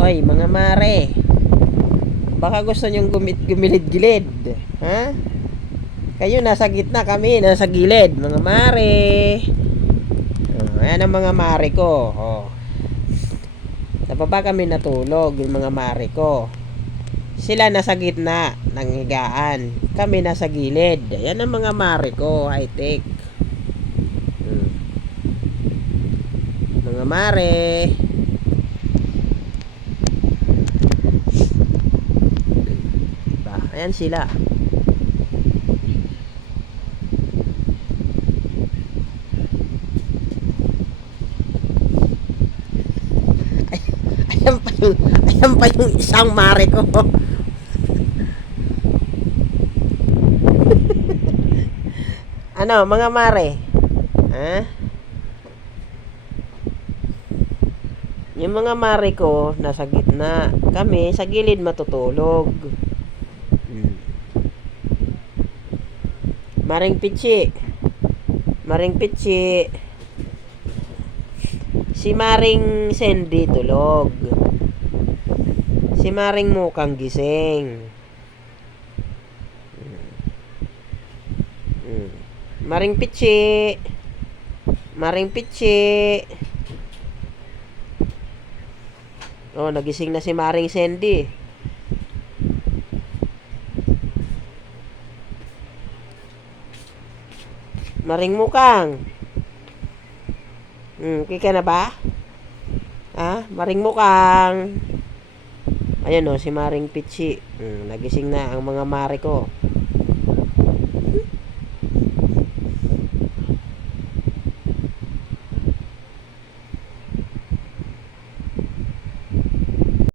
Oy, mga mare. Baka gusto nyong gumilid-gilid. Ha? Kayo nasa gitna, kami nasa gilid. Mga mare. Ayan ang mga mare ko. Oh. Sa baba kami natulog, yung mga mare ko. Sila nasa gitna ng higaan. Kami nasa gilid. Ayan ang mga mare ko. High-tech. Mga mare. Ayan sila. Ayan pa yung isang mare ko. Ano, mga mare? Ha? Yung mga mare ko nasa gitna. Kami sa gilid matutulog. Maring Pichi. Maring Pichi. Si Maring Sandy tulog. Si Maring Mukang gising. Maring Pichi. Maring Pichi. Oh, nagising na si Maring Sandy. Maring Mukang. Kika na ba? Ha? Maring Mukang. Ayan o, si Maring Pichi. Nagising na ang mga mare ko.